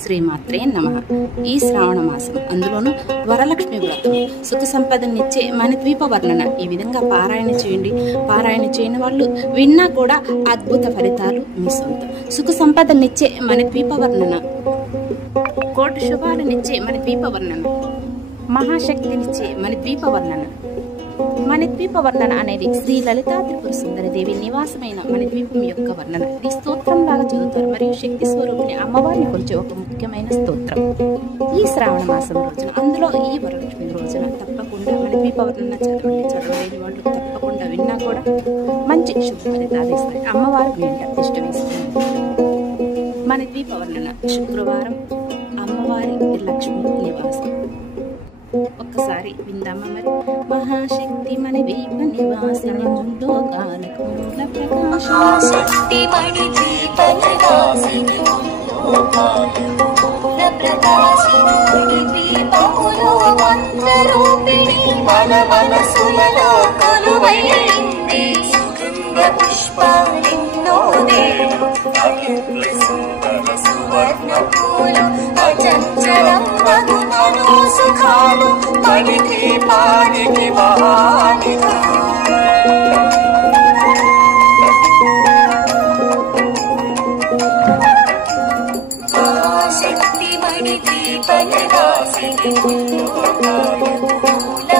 శ్రీమాత్రే నమః. ఈ శ్రావణ మాసం అందులోనూ వరలక్ష్మి వ్రతం సుఖ సంపదనిచ్చే మణిద్వీప వర్ణన ఈ విధంగా పారాయణ చేయండి. పారాయణ చేయని వాళ్ళు విన్నా కూడా అద్భుత ఫలితాలు మీ సొంతం. సుఖ సంపదనిచ్చే మణిద్వీప వర్ణన, కోటి శుభాలనిచ్చే మణిద్వీప వర్ణన, మహాశక్తినిచ్చే మణిద్వీప వర్ణన. మణిద్వీప వర్ణన అనేది శ్రీ లలితా త్రిపుర సుందరి దేవి నివాసమైన మణిద్వీపం యొక్క వర్ణన. ఈ స్తోత్రం లాగా చదువుతారు మరియు శక్తి స్వరూపిణి అమ్మవారిని కొలిచే ఒక ముఖ్యమైన స్తోత్రం. ఈ శ్రావణ మాసం రోజున, అందులో ఈ వరలక్ష్మి రోజున తప్పకుండా మణిద్వీప వర్ణన చదవండి. చదవలేని వాళ్ళు తప్పకుండా విన్నా కూడా మంచి శుభ ఫలితాలు ఇస్తాయి. అమ్మవారు వెంట తిష్ట వేస్తుంది. మణిద్వీప వర్ణన శుక్రవారం అమ్మవారి లక్ష్మి నివాసం. ఒక్కసారి విందామా మరి. మహాశక్తి మణిద్వీప నివాసిని లోకాలకు మూల ప్రకాశక్తి మణిద్వీప నివాసిని మంత్రరూపిణి మన మనసులలో కొలువైంది. సుగంధ పుష్పాలిన్నో దేవు సువర్ణ పూలు అచంచలం మధుమను సుఖాలు మణిద్వీపానికి మహానిధులు. శక్తి మణిద్వీప నివాసిని మూల